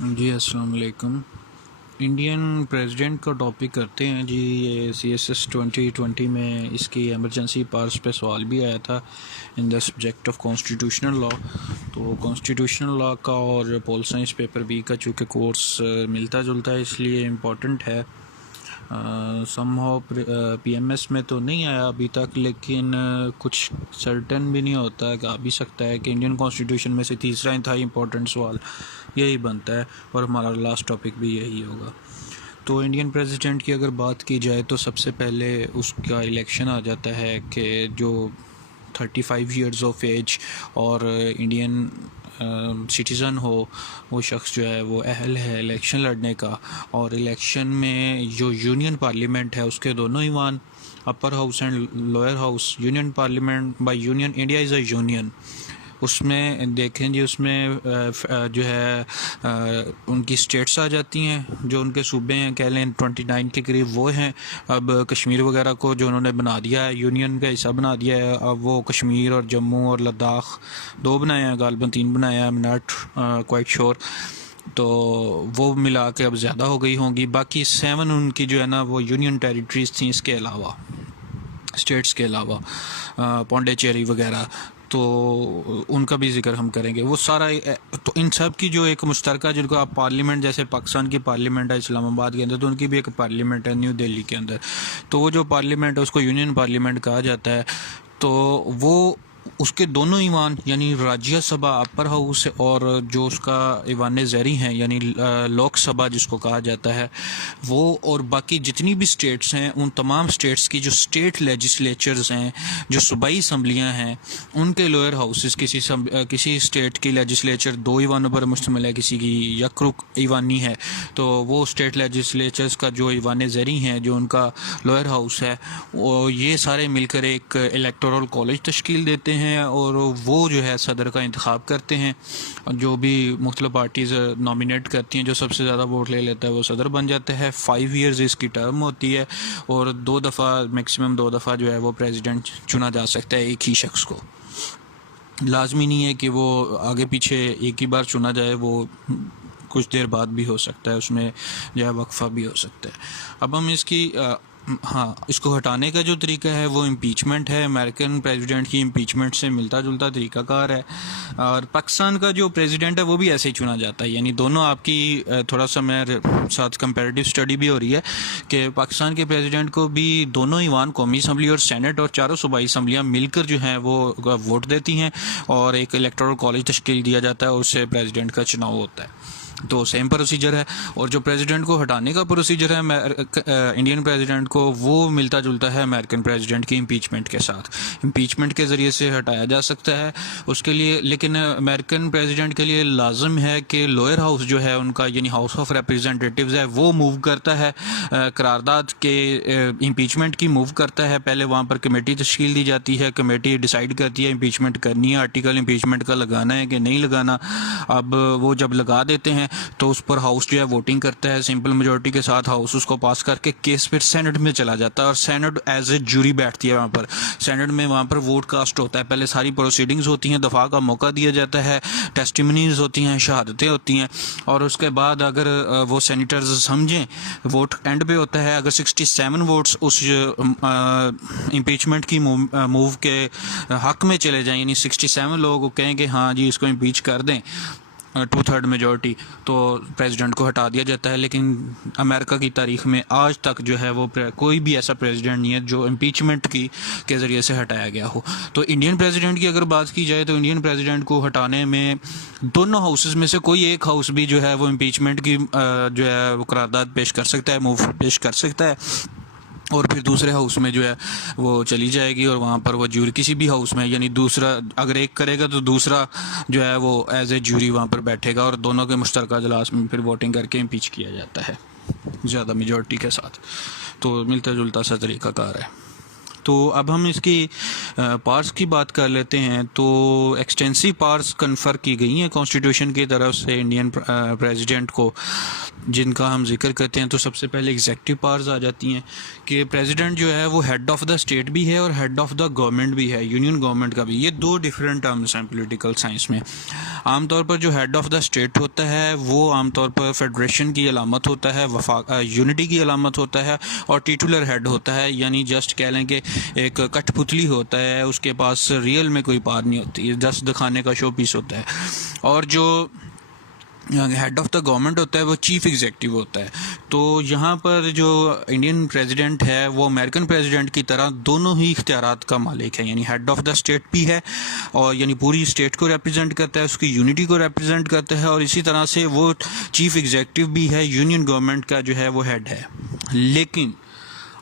जी अस्सलाम वालेकुम। Indian president का टॉपिक करते हैं जी। ये CSS 2020 में इसकी एमरजेंसी पावर्स पे सवाल भी आया था in the subject of constitutional law. तो कॉन्स्टिट्यूशनल लॉ का और पोल साइंस पेपर बी का चूँकि कोर्स मिलता जुलता है इसलिए इम्पोर्टेंट है। समहाउ PMS में तो नहीं आया अभी तक, लेकिन कुछ सर्टन भी नहीं होता कि आ भी सकता है कि इंडियन कॉन्स्टिट्यूशन में से तीसरा इंतहाई इम्पोर्टेंट सवाल यही बनता है और हमारा लास्ट टॉपिक भी यही होगा। तो इंडियन प्रेसिडेंट की अगर बात की जाए तो सबसे पहले उसका इलेक्शन आ जाता है कि जो 35 ईयर्स ऑफ एज और इंडियन सिटीज़न हो वो शख्स जो है वो अहल है इलेक्शन लड़ने का। और इलेक्शन में जो यूनियन पार्लियामेंट है उसके दोनों ईवान, upper house and lower house, union parliament by union, India is a union, उसमें देखें जी उसमें जो है उनकी स्टेट्स आ जाती हैं, जो उनके सूबे हैं कह लें 29 के करीब वो हैं। अब कश्मीर वगैरह को जो उन्होंने बना दिया है, यूनियन का हिस्सा बना दिया है, अब वो कश्मीर और जम्मू और लद्दाख दो बनाए हैं, गालिबन 3 बनाया है, नॉट क्वाइट श्योर। तो वो मिला के अब ज़्यादा हो गई होंगी। बाकी 7 उनकी जो है ना वो यूनियन टेरिटरीज थी, इसके अलावा स्टेट्स के अलावा पौंडीचेरी वगैरह, तो उनका भी जिक्र हम करेंगे। वो सारा तो इन सब की जो एक मुश्तरका, जिनको आप पार्लियामेंट, जैसे पाकिस्तान की पार्लियामेंट है इस्लामाबाद के अंदर, तो उनकी भी एक पार्लियामेंट है न्यू दिल्ली के अंदर। तो वो जो पार्लियामेंट है उसको यूनियन पार्लियामेंट कहा जाता है। तो वो उसके दोनों ईवान यानी राज्यसभा अपर हाउस और जो उसका ईवान ज़ेरी हैं यानी लोकसभा जिसको कहा जाता है वो, और बाकी जितनी भी स्टेट्स हैं उन तमाम स्टेट्स की जो स्टेट लेजिस्लेचर्स हैं, जो सूबाई असम्बलियाँ हैं, उनके लोअर हाउसेस, किसी स्टेट की लेजिस्लेचर 2 ईवानों पर मुश्तमिल है, किसी की यकरुक ईवानी है, तो वो स्टेट लेजिस्लेचर्स का जो ईवान ज़ेरी हैं, जो उनका लोअर हाउस है, वो ये सारे मिलकर एक इलेक्टोरल कॉलेज तश्कील देते हैं और वो जो है सदर का इंतखाब करते हैं। जो भी मुख्तलिफ पार्टीज़ नॉमिनेट करती हैं, जो सबसे ज़्यादा वोट ले लेता है वो सदर बन जाता है। 5 ईयर्स इसकी टर्म होती है और 2 दफ़ा मैक्सिमम 2 दफ़ा जो है वो प्रेसिडेंट चुना जा सकता है एक ही शख्स को। लाजमी नहीं है कि वो आगे पीछे एक ही बार चुना जाए, वो कुछ देर बाद भी हो सकता है, उसमें जो है वक्फा भी हो सकता है। अब हम इसकी इसको हटाने का जो तरीका है वो इम्पीचमेंट है। अमेरिकन प्रेसिडेंट की इम्पीचमेंट से मिलता जुलता तरीक़ाकार है। और पाकिस्तान का जो प्रेसिडेंट है वो भी ऐसे ही चुना जाता है। यानी दोनों आपकी थोड़ा सा मेरे साथ कंपैरेटिव स्टडी भी हो रही है कि पाकिस्तान के प्रेसिडेंट को भी दोनों ईवान, कौमी असम्बली और सेनेट और चारों सूबाई असम्बलियाँ मिलकर जो हैं वो वोट देती हैं और एक इलेक्टोरल कॉलेज तश्कील दिया जाता है और उससे प्रेसिडेंट का चुनाव होता है। तो सेम प्रोसीजर है। और जो प्रेसिडेंट को हटाने का प्रोसीजर है इंडियन प्रेसिडेंट को, वो मिलता जुलता है अमेरिकन प्रेसिडेंट की इम्पीचमेंट के साथ। इम्पीचमेंट के ज़रिए से हटाया जा सकता है उसके लिए, लेकिन अमेरिकन प्रेसिडेंट के लिए लाजम है कि लोअर हाउस जो है उनका यानी हाउस ऑफ रिप्रेजेंटेटिव्स है वो मूव करता है करारदाद के इम्पीचमेंट की मूव करता है। पहले वहाँ पर कमेटी तश्कील दी जाती है, कमेटी डिसाइड करती है इम्पीचमेंट करनी है, आर्टिकल इम्पीचमेंट का लगाना है कि नहीं लगाना। अब वो जब लगा देते हैं तो उस पर हाउस जो है वोटिंग करता है सिंपल मेजोरिटी के साथ। हाउस उसको पास करके केस फिर सेनेट में चला जाता है और सेनेट एज ए जूरी बैठती है वहाँ पर। सेनेट में वहाँ पर वोट कास्ट होता है, पहले सारी प्रोसीडिंग्स होती हैं, दफा का मौका दिया जाता है, टेस्टिमनीज होती हैं, शहादतें होती हैं, और उसके बाद अगर वो सेनेटर्स समझें, वोट एंड पे होता है। अगर 67 वोट्स उस इम्पीचमेंट की मूव के हक में चले जाएं, यानी 67 लोग कहें कि हाँ जी इसको इम्पीच कर दें, 2/3 मेजॉरिटी, तो प्रेसिडेंट को हटा दिया जाता है। लेकिन अमेरिका की तारीख में आज तक जो है वो कोई भी ऐसा प्रेसिडेंट नहीं है जो इम्पीचमेंट के ज़रिए से हटाया गया हो। तो इंडियन प्रेसिडेंट की अगर बात की जाए तो इंडियन प्रेसिडेंट को हटाने में दोनों हाउसेस में से कोई एक हाउस भी जो है वो इम्पीचमेंट की जो है वो करारदाद पेश कर सकता है, मूव पेश कर सकता है, और फिर दूसरे हाउस में जो है वो चली जाएगी और वहाँ पर वो जूरी, किसी भी हाउस में, यानी दूसरा अगर एक करेगा तो दूसरा जो है वो एज ए जूरी वहाँ पर बैठेगा और दोनों के मुश्तरका इजलास में फिर वोटिंग करके इम्पीच किया जाता है ज़्यादा मेजॉरिटी के साथ। तो मिलता जुलता सा तरीक़ाकार है। तो अब हम इसकी पार्स की बात कर लेते हैं। तो एक्सटेंसिव पार्स कन्फर की गई हैं कॉन्स्टिट्यूशन की तरफ से इंडियन प्रेसिडेंट को। जिनका हम जिक्र करते हैं तो सबसे पहले एग्जेक्टिव पावर्स आ जाती हैं कि प्रेसिडेंट जो है वो हेड ऑफ़ द स्टेट भी है और हेड ऑफ़ द गवर्नमेंट भी है, यूनियन गवर्नमेंट का भी। ये दो डिफरेंट टर्म्स हैं पॉलिटिकल साइंस में। आमतौर पर जो हेड ऑफ़ द स्टेट होता है वो आमतौर पर फेडरेशन की अलामत होता है, यूनिटी की अलामत होता है, और टिटुलर हेड होता है, यानी जस्ट कह लें कि एक कठपुतली होता है, उसके पास रियल में कोई पावर नहीं होती, जस्ट दिखाने का शो पीस होता है। और जो हेड ऑफ़ द गवर्नमेंट होता है वो चीफ एग्जेक्टिव होता है। तो यहाँ पर जो इंडियन प्रेसिडेंट है वो अमेरिकन प्रेसिडेंट की तरह दोनों ही इख्तियारात का मालिक है, यानी हेड ऑफ़ द स्टेट भी है, और यानी पूरी स्टेट को रिप्रेजेंट करता है, उसकी यूनिटी को रिप्रेजेंट करता है, और इसी तरह से वो चीफ एग्जेक्टिव भी है, यूनियन गवर्नमेंट का जो है वो हेड है। लेकिन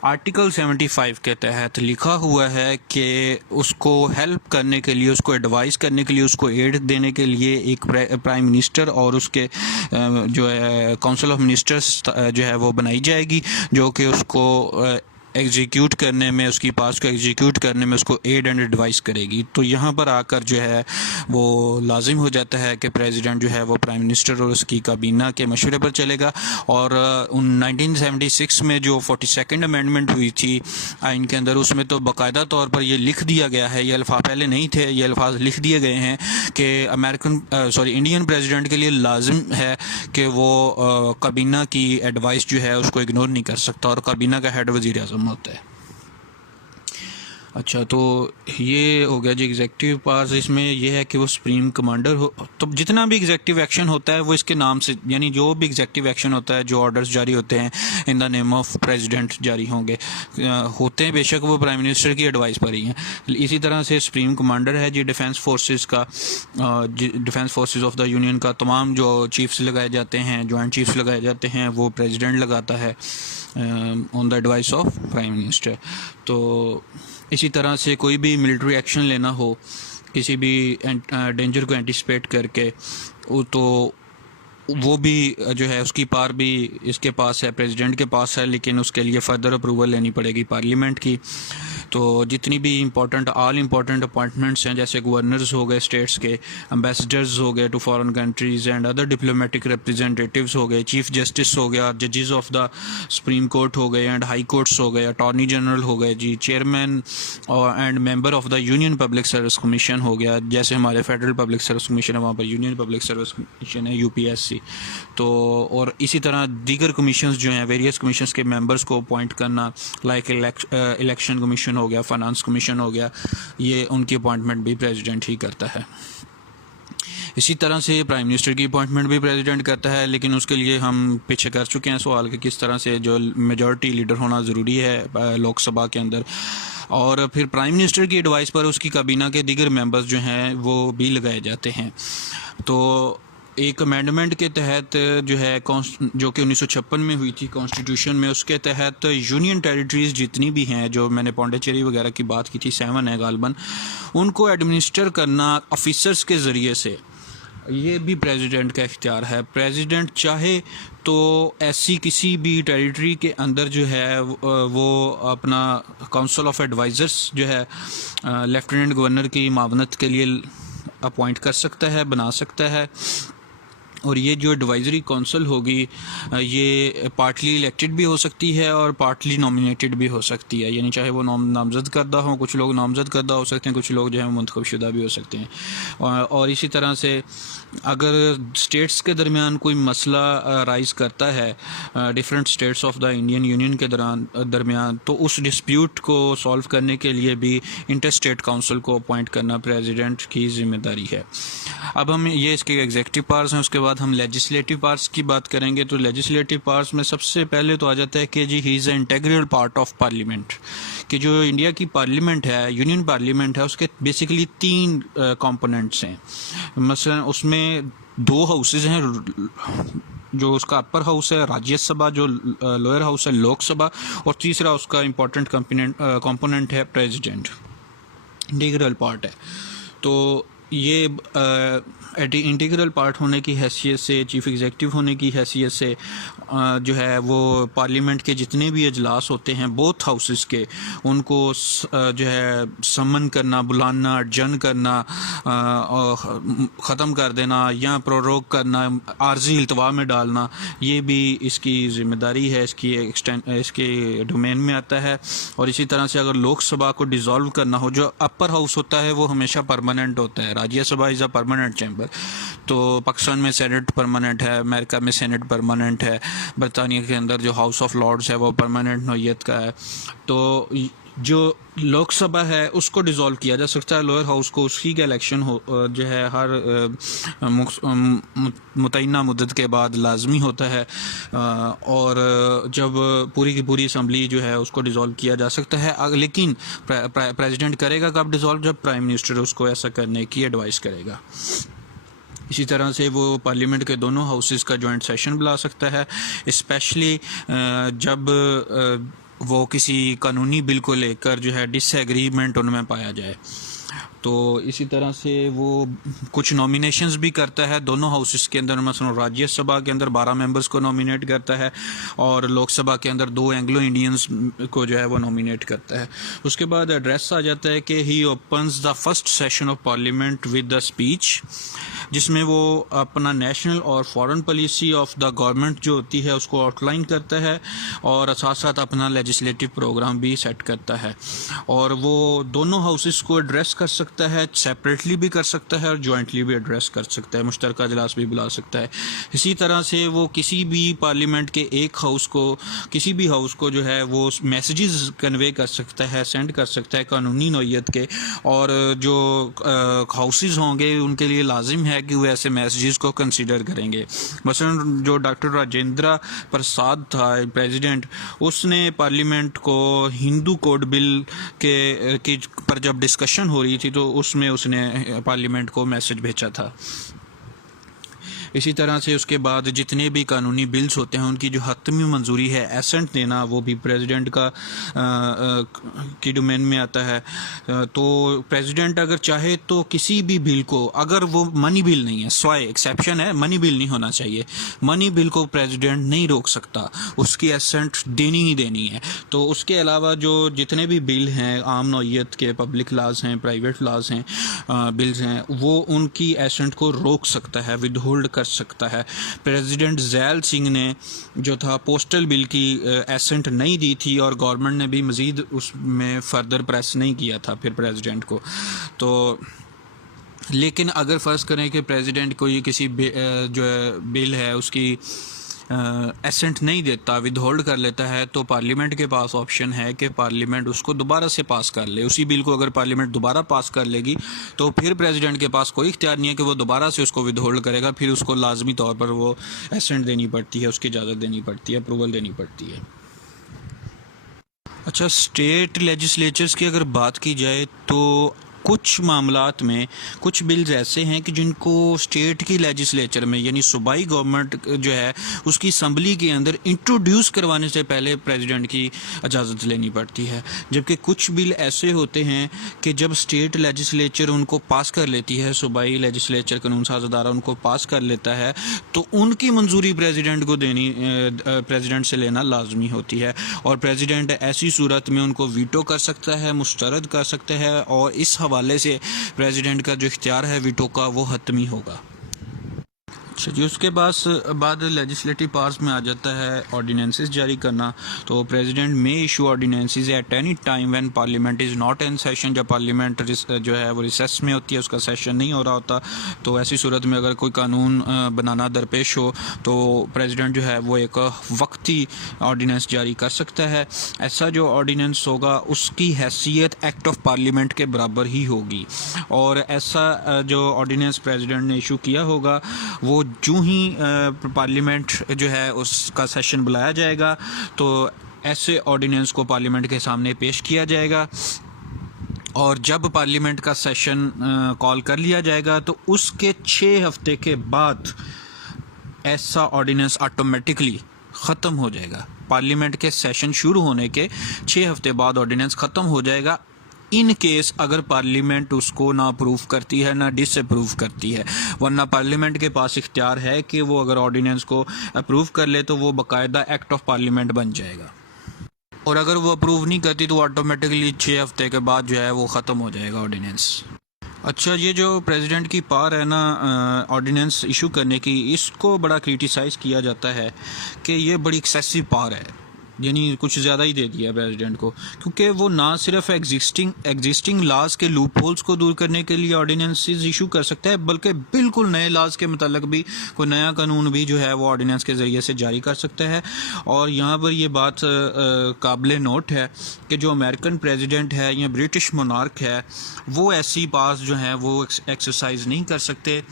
आर्टिकल 75 के तहत लिखा हुआ है कि उसको हेल्प करने के लिए, उसको एडवाइस करने के लिए, उसको एड देने के लिए एक प्राइम मिनिस्टर और उसके जो है काउंसिल ऑफ मिनिस्टर्स जो है वो बनाई जाएगी, जो कि उसको एग्जीक्यूट करने में, उसकी पास को एग्जीक्यूट करने में उसको एड एंड एडवाइस करेगी। तो यहाँ पर आकर जो है वो लाजिम हो जाता है कि प्रेसिडेंट जो है वो प्राइम मिनिस्टर और उसकी काबीना के मशवरे पर चलेगा। और 1976 में जो 42nd अमेंडमेंट हुई थी आइन के अंदर, उसमें तो बाकायदा तौर पर ये लिख दिया गया है, ये अल्फाज पहले नहीं थे, ये अल्फाज लिख दिए गए हैं कि इंडियन प्रेसिडेंट के लिए लाजिम है कि वो काबीना की एडवाइस जो है उसको इग्नोर नहीं कर सकता, और काबीना का हेड वज़ीर आज़म होता है। अच्छा, तो ये हो गया जी एग्जेक्टिव पावर्स। इसमें यह है कि वो सुप्रीम कमांडर हो, तो जितना भी एग्जेक्टिव एक्शन होता है वो इसके नाम से, यानी जो भी एग्जेक्टिव एक्शन होता है, जो ऑर्डर्स जारी होते हैं in the name of president जारी होते हैं, बेशक वो प्राइम मिनिस्टर की एडवाइस पर ही हैं। इसी तरह से सुप्रीम कमांडर है जी डिफेंस फोर्सेस का, defence forces of the union का तमाम जो चीफ्स लगाए जाते हैं, जॉइंट चीफ्स लगाए जाते हैं, वो प्रेसिडेंट लगाता है on the advice of prime minister. तो इसी तरह से कोई भी मिलिट्री एक्शन लेना हो, किसी भी डेंजर को एंटिसिपेट करके, तो वो भी जो है उसकी पावर भी इसके पास है, प्रेसिडेंट के पास है, लेकिन उसके लिए फर्दर अप्रूवल लेनी पड़ेगी पार्लियामेंट की। तो जितनी भी ऑल इम्पॉर्टेंट अपॉइंटमेंट्स हैं, जैसे गवर्नर्स हो गए स्टेट्स के, एम्बेसडर्स हो गए to foreign countries and other diplomatic representatives हो गए, चीफ जस्टिस हो गया, जजेस ऑफ द सुप्रीम कोर्ट हो गए एंड हाई कोर्ट्स हो गए, अटॉर्नी जनरल हो गए जी, chairman and member of the union public service commission हो गया, जैसे हमारे फेडरल पब्लिक सर्विस कमीशन है, वहाँ पर यूनियन पब्लिक सर्विस कमीशन है, UPSC। तो और इसी तरह दीगर कमीशंस जो हैं, वेरियस कमीशंस के मेंबर्स को अपॉइंट करना, लाइक इलेक्शन कमीशन हो गया, फाइनेंस कमीशन हो गया, ये उनकी अपॉइंटमेंट भी प्रेसिडेंट ही करता है। इसी तरह से प्राइम मिनिस्टर की अपॉइंटमेंट भी प्रेसिडेंट करता है, लेकिन उसके लिए हम पीछे कर चुके हैं सवाल कि किस तरह से जो मेजॉरिटी लीडर होना ज़रूरी है लोकसभा के अंदर। और फिर प्राइम मिनिस्टर की एडवाइस पर उसकी काबीना के दीगर मेंबर्स जो हैं वो भी लगाए जाते हैं। तो एक अमेंडमेंट के तहत जो है जो कि 1956 में हुई थी कॉन्स्टिट्यूशन में, उसके तहत यूनियन टेरिटरीज़ जितनी भी हैं, जो मैंने पौंडीचेरी वगैरह की बात की थी, 7 है गालबन, उनको एडमिनिस्टर करना ऑफिसर्स के ज़रिए से, ये भी प्रेसिडेंट का इख्तियार है। प्रेसिडेंट चाहे तो ऐसी किसी भी टेरिटरी के अंदर जो है वो अपना काउंसिल ऑफ एडवाइज़र्स जो है लेफ्टिनेंट गवर्नर की मावनत के लिए अपॉइंट कर सकता है, बना सकता है। और ये जो एडवाइज़री काउंसिल होगी ये पार्टली इलेक्टेड भी हो सकती है और पार्टली नॉमिनेटेड भी हो सकती है, यानी चाहे वो नामजद करदा हो, कुछ लोग नामजद करदा हो सकते हैं, कुछ लोग जो है मुंतखबशुदा भी हो सकते हैं। और इसी तरह से अगर स्टेट्स के दरमियान कोई मसला राइज़ करता है different states of the Indian union के दरमियान, तो उस डिस्प्यूट को सॉल्व करने के लिए भी इंटर स्टेट काउंसिल को अपॉइंट करना प्रेसिडेंट की जिम्मेदारी है। अब हम ये इसके एग्जेक्टिव पावर्स हैं, उसके बाद हम लेजिस्लेटिव पावर्स की बात करेंगे। तो लेजिस्लेटिव पावर्स में सबसे पहले तो आ जाता है कि जी he is a integral part of parliament, कि जो इंडिया की पार्लियामेंट है, यूनियन पार्लियामेंट है, उसके बेसिकली 3 कंपोनेंट्स हैं। मसलन उसमें 2 हाउसेज हैं, जो उसका अपर हाउस है राज्यसभा, जो लोअर हाउस है लोकसभा, और तीसरा उसका इम्पोर्टेंट कंपोनेंट है प्रेसिडेंट, इंटीग्रल पार्ट है। तो ये इंटीग्रल पार्ट होने की हैसियत से, चीफ़ एग्जेक्टिव होने की हैसियत से जो है वो पार्लियामेंट के जितने भी अजलास होते हैं बोथ हाउसेस के, उनको जो है समन करना, बुलाना, अर्जन करना, ख़त्म कर देना या प्रोरोग करना, आर्जी इल्तवा में डालना, ये भी इसकी ज़िम्मेदारी है, इसके डोमेन में आता है। और इसी तरह से अगर लोकसभा को डिज़ोल्व करना हो, जो अपर हाउस होता है वो हमेशा परमानेंट होता है, Rajya Sabha is a permanent chamber. तो पाकिस्तान में सेनेट परमानेंट है, अमेरिका में सेनेट परमानेंट है, बरतानिया के अंदर जो हाउस ऑफ लॉर्ड्स है वो परमानेंट नौयत का है। तो जो लोकसभा है उसको डिज़ोल्व किया जा सकता है, लोअर हाउस को उसकी का इलेक्शन हो जो है हर मुतय्यना मुद्दत के बाद लाजमी होता है। और जब पूरी की पूरी असम्बली जो है उसको डिज़ोल्व किया जा सकता है, लेकिन प्रेसिडेंट करेगा कब डिज़ोल्व, जब प्राइम मिनिस्टर उसको ऐसा करने की एडवाइस करेगा। इसी तरह से वो पार्लियामेंट के दोनों हाउसेस का जॉइंट सेशन बुला सकता है, स्पेशली जब वो किसी कानूनी बिल को लेकर जो है डिसएग्रीमेंट उनमें पाया जाए। तो इसी तरह से वो कुछ नॉमिनेशंस भी करता है दोनों हाउसेस के अंदर, मसलन राज्यसभा के अंदर 12 मेंबर्स को नॉमिनेट करता है और लोकसभा के अंदर 2 एंग्लो इंडियंस को जो है वो नॉमिनेट करता है। उसके बाद एड्रेस आ जाता है कि he opens the first session of parliament with the speech, जिसमें वो अपना नेशनल और foreign policy of the government जो होती है उसको आउटलाइन करता है और साथ साथ अपना लेजिस्लेटिव प्रोग्राम भी सेट करता है। और वो दोनों हाउसेस को एड्रेस कर सकता है, सेपरेटली भी कर सकता है और जॉइंटली भी एड्रेस कर सकता है, मुश्तरका इजलास भी बुला सकता है। इसी तरह से वो किसी भी पार्लियामेंट के एक हाउस को, किसी भी हाउस को जो है वो मैसेजेस कन्वे कर सकता है, सेंड कर सकता है कानूनी नौयत के, और जो हाउसेस होंगे उनके लिए लाजिम है कि वो ऐसे मैसेजेस को कंसीडर करेंगे। मसलन जो डॉक्टर राजेंद्र प्रसाद था प्रेसिडेंट, उसने पार्लियामेंट को हिंदू कोड बिल की पर जब डिस्कशन हो रही थी तो उसमें उसने पार्लियामेंट को मैसेज भेजा था। इसी तरह से उसके बाद जितने भी कानूनी बिल्स होते हैं उनकी जो हतमी मंजूरी है, एसेंट देना, वो भी प्रेसिडेंट का की डोमेन में आता है। तो प्रेसिडेंट अगर चाहे तो किसी भी बिल को, अगर वो मनी बिल नहीं है, स्वाय एक्सेप्शन है, मनी बिल नहीं होना चाहिए, मनी बिल को प्रेसिडेंट नहीं रोक सकता, उसकी एसेंट देनी ही देनी है। तो उसके अलावा जो जितने भी बिल हैं, आम नौयत के पब्लिक लॉज हैं, प्राइवेट लॉज हैं, बिल्स हैं, वो उनकी एसेंट को रोक सकता है, विद होल्ड कर सकता है। प्रेसिडेंट ज़ैल सिंह ने जो था पोस्टल बिल की एसेंट नहीं दी थी और गवर्नमेंट ने भी मज़ीद उसमें फर्दर प्रेस नहीं किया था फिर प्रेसिडेंट को। तो लेकिन अगर फ़र्ज़ करें कि प्रेसिडेंट को ये किसी जो बिल है उसकी एसेंट नहीं देता, विद होल्ड कर लेता है, तो पार्लियामेंट के पास ऑप्शन है कि पार्लियामेंट उसको दोबारा से पास कर ले। उसी बिल को अगर पार्लियामेंट दोबारा पास कर लेगी तो फिर प्रेसिडेंट के पास कोई इख्तियार नहीं है कि वो दोबारा से उसको विद होल्ड करेगा, फिर उसको लाजमी तौर पर वो एसेंट देनी पड़ती है, उसकी इजाज़त देनी पड़ती है, अप्रूवल देनी पड़ती है। अच्छा, स्टेट लेजिस्लेचर्स की अगर बात की जाए तो कुछ मामलात में कुछ बिल्स ऐसे हैं कि जिनको स्टेट की लेजिस्लेचर में, यानी सूबाई गवर्नमेंट जो है उसकी असम्बली के अंदर इंट्रोड्यूस करवाने से पहले प्रेसिडेंट की इजाज़त लेनी पड़ती है। जबकि कुछ बिल ऐसे होते हैं कि जब स्टेट लेजिस्लेचर उनको पास कर लेती है, सूबाई लेजिस्लेचर कानून साज अदारा उनको पास कर लेता है, तो उनकी मंजूरी प्रेसिडेंट को देनी, प्रेसिडेंट से लेना लाजमी होती है। और प्रेसिडेंट ऐसी सूरत में उनको वीटो कर सकता है, मुस्तरद कर सकता है, और इस हवाले से प्रेसिडेंट का जो इख्तियार है वीटो का वो हतमी होगा। अच्छा जी, उसके बाद लेजिस्लेटिव पावर्स में आ जाता है ऑर्डिनेंसेस जारी करना। तो प्रेसिडेंट में issue ordinances at any time when parliament is not in session, जब पार्लियामेंट जो है वो रिसेस में होती है, उसका सेशन नहीं हो रहा होता, तो ऐसी सूरत में अगर कोई कानून बनाना दरपेश हो तो प्रेसिडेंट जो है वो एक वक्ती ऑर्डिनेंस जारी कर सकता है। ऐसा जो ऑर्डिनेंस होगा उसकी हैसियत एक्ट ऑफ पार्लियामेंट के बराबर ही होगी, और ऐसा जो ऑर्डिनेंस प्रेसिडेंट ने इशू किया होगा वो जो ही पार्लियामेंट जो है उसका सेशन बुलाया जाएगा तो ऐसे ऑर्डिनेंस को पार्लियामेंट के सामने पेश किया जाएगा, और जब पार्लियामेंट का सेशन कॉल कर लिया जाएगा तो उसके 6 हफ्ते के बाद ऐसा ऑर्डिनेंस ऑटोमेटिकली ख़त्म हो जाएगा। पार्लियामेंट के सेशन शुरू होने के 6 हफ्ते बाद ऑर्डिनेंस ख़त्म हो जाएगा, इन केस अगर पार्लियामेंट उसको ना अप्रूव करती है ना डिसअप्रूव करती है, वरना पार्लियामेंट के पास इख्तियार है कि वो अगर ऑर्डिनेंस को अप्रूव कर ले तो वो बाकायदा एक्ट ऑफ पार्लियामेंट बन जाएगा, और अगर वो अप्रूव नहीं करती तो ऑटोमेटिकली 6 हफ्ते के बाद जो है वो ख़त्म हो जाएगा ऑर्डिनेंस। अच्छा, ये जो प्रेसिडेंट की पावर है ना ऑर्डिनेंस इशू करने की, इसको बड़ा क्रिटिसाइज़ किया जाता है कि ये बड़ी एक्सेसिव पावर है, यानी कुछ ज़्यादा ही दे दिया प्रेसिडेंट को, क्योंकि वो ना सिर्फ एग्जिस्टिंग लाज के लूप होल्स को दूर करने के लिए ऑर्डिनेंसेस इशू कर सकता है, बल्कि बिल्कुल नए लाज के मतलब भी कोई नया कानून भी जो है वो ऑर्डिनेंस के ज़रिए से जारी कर सकता है। और यहाँ पर ये बात काबिल नोट है कि जो अमेरिकन प्रेसिडेंट है या ब्रिटिश मोनार्क है, वो ऐसी पास जो है वो एक्सरसाइज नहीं कर सकते,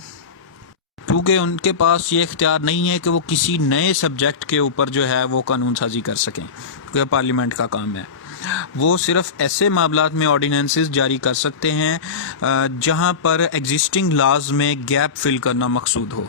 क्योंकि उनके पास ये इख्तियार नहीं है कि वो किसी नए सब्जेक्ट के ऊपर जो है वो कानून साजी कर सकें, क्योंकि पार्लियामेंट का काम है। वो सिर्फ ऐसे मामलात में ऑर्डिनेंसेस जारी कर सकते हैं जहां पर एग्जिस्टिंग लॉज में गैप फिल करना मकसूद हो।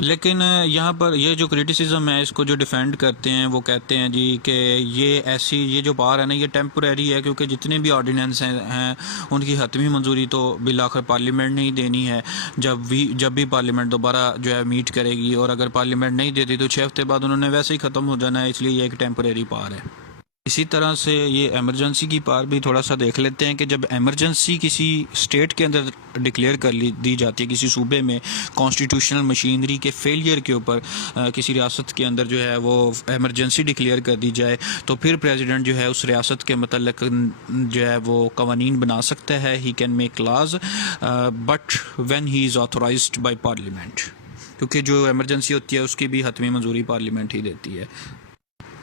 लेकिन यहाँ पर ये जो क्रिटिसिज्म है, इसको जो डिफेंड करते हैं वो कहते हैं जी कि ये जो पावर है ना, ये टेम्परेरी है, क्योंकि जितने भी ऑर्डिनेंस हैं उनकी हतमी मंजूरी तो बिलाखिर पार्लियामेंट ने ही देनी है। जब भी पार्लियामेंट दोबारा जो है मीट करेगी, और अगर पार्लियामेंट नहीं देती तो 6 हफ्ते बाद उन्होंने वैसे ही ख़त्म हो जाना है, इसलिए ये एक टेम्परेरी पावर है। इसी तरह से ये एमरजेंसी की पावर भी थोड़ा सा देख लेते हैं कि जब एमरजेंसी किसी स्टेट के अंदर डिक्लेयर कर दी जाती है, किसी सूबे में कॉन्स्टिट्यूशनल मशीनरी के फेलियर के ऊपर किसी रियासत के अंदर जो है वो एमरजेंसी डिक्लेयर कर दी जाए, तो फिर प्रेसिडेंट जो है उस रियासत के मतलब जो है वो कवानीन बना सकता है, he can make laws, but when he is authorised by parliament, क्योंकि जो एमरजेंसी होती है उसकी भी हतमी मंजूरी पार्लियामेंट ही देती है।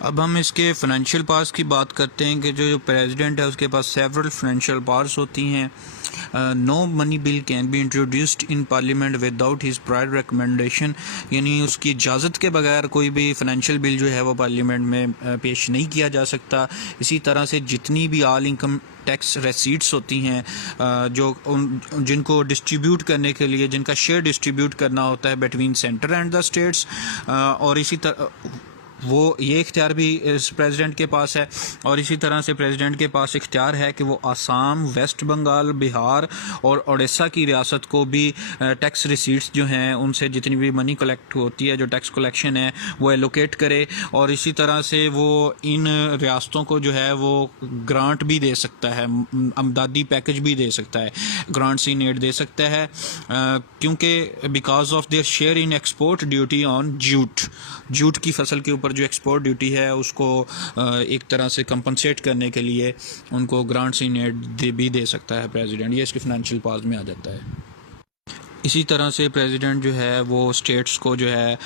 अब हम इसके फाइनेंशियल पावर्स की बात करते हैं कि जो प्रेसिडेंट है उसके पास सेवरल फाइनेंशियल पावर्स होती हैं। No money bill can be introduced in parliament without his prior recommendation, यानी उसकी इजाज़त के बगैर कोई भी फाइनेंशियल बिल जो है वो पार्लियामेंट में पेश नहीं किया जा सकता। इसी तरह से जितनी भी ऑल इनकम टैक्स रेसीट्स होती हैं जिनको डिस्ट्रीब्यूट करने के लिए, जिनका शेयर डिस्ट्रीब्यूट करना होता है between centre and the states, और इसी तरह वो ये इख्तियार भी इस प्रेसिडेंट के पास है। और इसी तरह से प्रेसिडेंट के पास इख्तियार है कि वो आसाम, वेस्ट बंगाल, बिहार और उड़ीसा की रियासत को भी टैक्स रिसीट्स जो हैं उनसे जितनी भी मनी कलेक्ट होती है, जो टैक्स कलेक्शन है, वो एलोकेट करे। और इसी तरह से वो इन रियासतों को जो है वो ग्रांट भी दे सकता है, अमदादी पैकेज भी दे सकता है, ग्रांट्स इन एड दे सकता है, क्योंकि because of their share in export duty on jute की फसल के ऊपर जो एक्सपोर्ट ड्यूटी है उसको एक तरह से कंपनसेट करने के लिए उनको ग्रांट्स इन एड भी दे सकता है प्रेसिडेंट। ये इसके फाइनेंशियल पावर्स में आ जाता है। इसी तरह से प्रेसिडेंट जो है वो स्टेट्स को जो है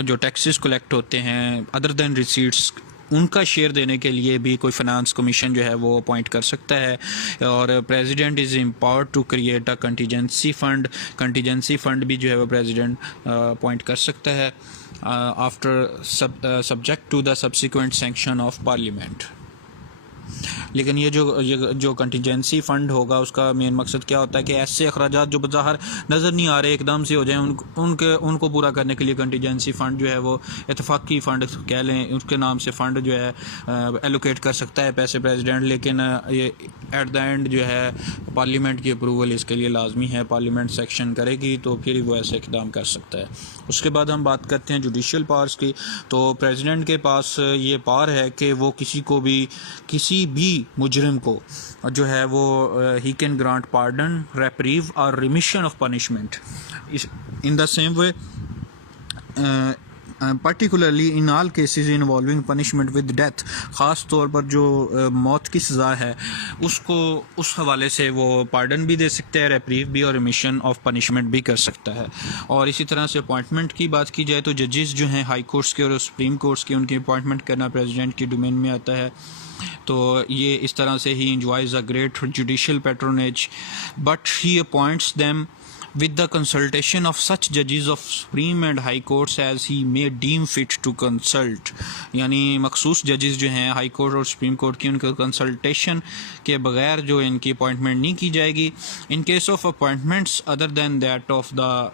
जो टैक्सेस कलेक्ट होते हैं अदर देन रिसीट्स, उनका शेयर देने के लिए भी कोई फाइनेंस कमीशन जो है वो अपॉइंट कर सकता है। और president is empowered to create a contingency fund भी जो है वो प्रेसिडेंट अपॉइंट कर सकता है after subject to the subsequent sanction of parliament. लेकिन ये जो कंटीजेंसी फ़ंड होगा उसका मेन मकसद क्या होता है कि ऐसे अखराजात जो बाहर नज़र नहीं आ रहे एकदम से हो जाएं, उनको पूरा करने के लिए कंटीजेंसी फ़ंड जो है वो इतफाक़ी फ़ंड कह लें, उसके नाम से फ़ंड जो है एलोकेट कर सकता है पैसे प्रेसिडेंट। लेकिन ये एट द एंड जो है पार्लियामेंट की अप्रूवल इसके लिए लाजमी है, पार्लियामेंट सेक्शन करेगी तो फिर वो ऐसे इक़दाम कर सकता है। उसके बाद हम बात करते हैं जुडिशल पावर्स की। तो प्रेसिडेंट के पास ये पावर है कि वो किसी भी मुजरिम को जो है वो ही कैन ग्रांट पार्डन, रेप्रीव और remission of punishment in the same way particularly in all cases involving punishment with death. ख़ास तौर पर जो मौत की सज़ा है उसको उस हवाले से वो पार्डन भी दे सकते हैं, रेप्रीव भी और रिमिशन ऑफ पनिशमेंट भी कर सकता है। और इसी तरह से अपॉइंटमेंट की बात की जाए तो जजेस जो हैं हाई कोर्ट्स के और सुप्रीम कोर्ट्स के, उनकी अपॉइंटमेंट करना प्रेसिडेंट की डोमेन में आता है। तो ये इस तरह से ही enjoys a great judicial patronage, but he appoints them with the consultation of such judges of Supreme and High Courts as he may deem fit to consult। यानी मखसूस जजेस जो हैं हाई कोर्ट और सुप्रीम कोर्ट की, उनके consultation के बगैर जो इनकी अपॉइंटमेंट नहीं की जाएगी। In case of appointments other than that of the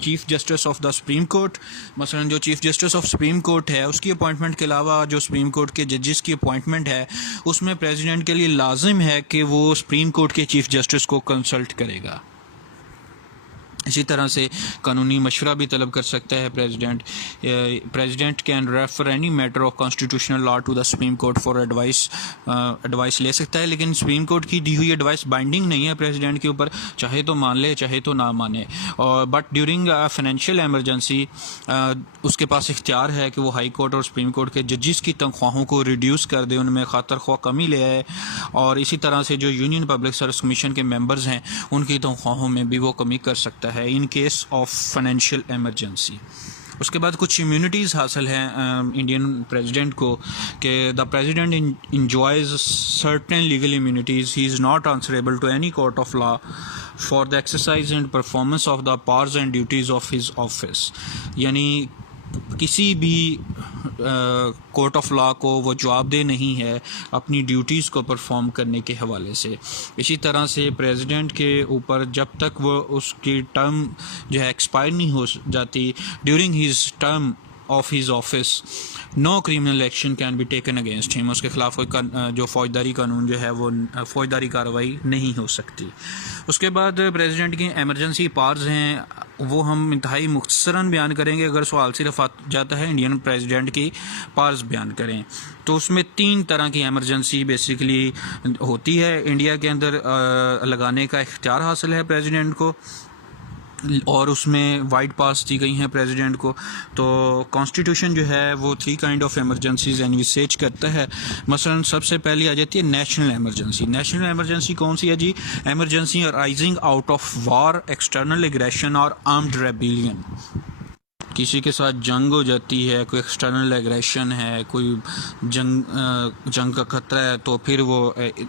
chief justice of the Supreme court. मसलन जो chief justice of supreme court है उसकी अपॉइंटमेंट के अलावा जो सुप्रीम कोर्ट के जजेस की अपॉइंटमेंट है उसमें प्रेसिडेंट के लिए लाजिम है कि वो सुप्रीम कोर्ट के चीफ़ जस्टिस को कंसल्ट करेगा। इसी तरह से कानूनी मशवरा भी तलब कर सकता है president can refer any matter of constitutional law to the Supreme Court for advice ले सकता है, लेकिन सुप्रीम कोर्ट की दी हुई एडवाइस बाइंडिंग नहीं है प्रेसिडेंट के ऊपर, चाहे तो मान ले चाहे तो ना माने। और बट ड्यूरिंग फाइनेंशियल एमरजेंसी उसके पास इख्तियार है कि वो हाई कोर्ट और सुप्रीम कोर्ट के जजेस की तनख्वाहों को रिड्यूस कर दे, उनमें खातर ख्वाह कमी ले आए। और इसी तरह से जो यूनियन पब्लिक सर्विस कमीशन के मेंबर्स हैं उनकी तनख्वाहों में भी वो कमी कर सकता है in case of financial emergency. उसके बाद कुछ इम्यूनिटीज़ हासिल हैं इंडियन प्रेसिडेंट को कि the president enjoys certain legal immunities, he is not answerable to any court of law for the exercise and performance of the powers and duties of his office, यानी किसी भी court of law को वो जवाबदेह नहीं है अपनी duties को परफॉर्म करने के हवाले से। इसी तरह से प्रेसिडेंट के ऊपर जब तक वो उसकी टर्म जो है एक्सपायर नहीं हो जाती, during his term of his office no criminal action can be taken against him, उसके खिलाफ कोई जो फौजदारी कानून जो है वो फौजदारी कार्रवाई नहीं हो सकती। उसके बाद प्रेसिडेंट की एमरजेंसी पावर्स हैं वो हम इंतहाई मुख्तसरन बयान करेंगे। अगर सवाल सिर्फ आ जाता है इंडियन प्रेसिडेंट की पावर्स बयान करें तो उसमें 3 तरह की एमरजेंसी बेसिकली होती है। इंडिया के अंदर लगाने का इख्तियार हासिल है प्रेसिडेंट को और उसमें वाइड पास दी गई हैं प्रेसिडेंट को। तो कॉन्स्टिट्यूशन जो है वो 3 काइंड ऑफ एमरजेंसीज एनविसेज करता है। मसलन सबसे पहली आ जाती है नेशनल एमरजेंसी। नेशनल एमरजेंसी कौन सी है जी? Emergency arising out of war, external aggression और आर्म्ड रेबिलियन। किसी के साथ जंग हो जाती है, कोई एक्सटर्नल एग्रेशन है, कोई जंग का खतरा है, तो फिर वो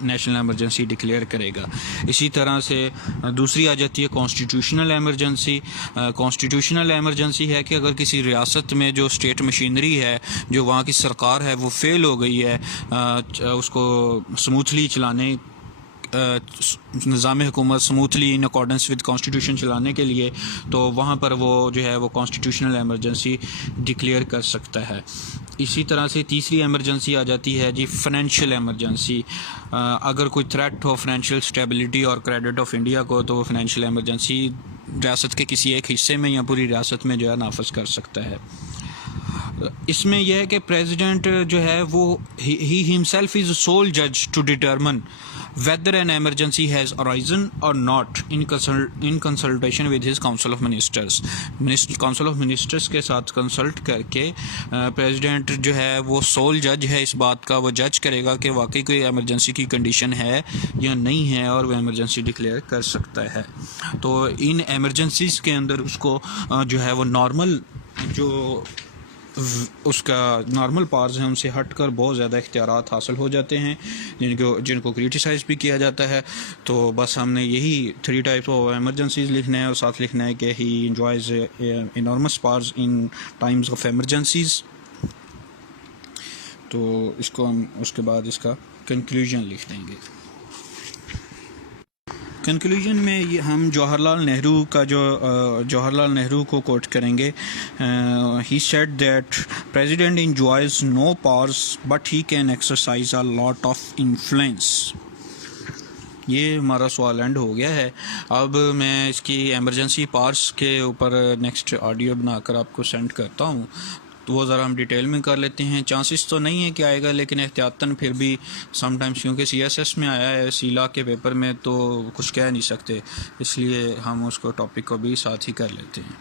नेशनल एमरजेंसी डिक्लेयर करेगा। इसी तरह से दूसरी आ जाती है कॉन्स्टिट्यूशनल एमरजेंसी। कॉन्स्टिट्यूशनल एमरजेंसी है कि अगर किसी रियासत में जो स्टेट मशीनरी है, जो वहाँ की सरकार है, वो फेल हो गई है उसको स्मूथली चलाने निज़ाम हुकूमत smoothly in accordance with constitution चलाने के लिए, तो वहाँ पर वो जो है वो कॉन्स्टिट्यूशनल एमरजेंसी डिक्लेयर कर सकता है। इसी तरह से तीसरी एमरजेंसी आ जाती है जी फाइनेंशियल एमरजेंसी। अगर कोई थ्रेट हो फाइनेंशियल स्टेबिलिटी और क्रेडिट ऑफ इंडिया को, तो वो फाइनेंशियल एमरजेंसी रियासत के किसी एक हिस्से में या पूरी रियासत में जो है नाफज कर सकता है। इसमें यह है कि प्रेसिडेंट जो है वो ही हिमसेल्फ इज़ सोल जज to determine whether an emergency has arisen or not in consultation with his council of ministers। council of ministers के साथ कंसल्ट करके प्रेसिडेंट जो है वो सोल जज है इस बात का, वो जज करेगा कि वाकई कोई एमरजेंसी की कंडीशन है या नहीं है और वो एमरजेंसी डिक्लेयर कर सकता है। तो इन एमरजेंसीज के अंदर उसको जो है वो नॉर्मल जो उसका नॉर्मल पावर्स हैं उनसे हटकर बहुत ज़्यादा इख्तियारात हासिल हो जाते हैं जिनको क्रिटिसाइज़ भी किया जाता है। तो बस हमने यही 3 टाइप्स ऑफ एमरजेंसीज लिखना है और साथ लिखना है कि he enjoys enormous powers in times of emergencies. तो इसको हम उसके बाद इसका कंक्लूजन लिख देंगे। कंक्लूजन में ये हम जवाहरलाल नेहरू का जो जवाहरलाल नेहरू को कोट करेंगे। He said that president enjoys no powers but he can exercise a lot of influence. ये हमारा सवाल एंड हो गया है। अब मैं इसकी एमरजेंसी पावर्स के ऊपर नेक्स्ट ऑडियो बनाकर आपको सेंड करता हूँ, तो वो ज़रा हम डिटेल में कर लेते हैं। चांसेस तो नहीं है कि आएगा, लेकिन एहतियातन फिर भी समटाइम्स, क्योंकि CSS में आया है सीला के पेपर में, तो कुछ कह नहीं सकते, इसलिए हम उसको टॉपिक को भी साथ ही कर लेते हैं।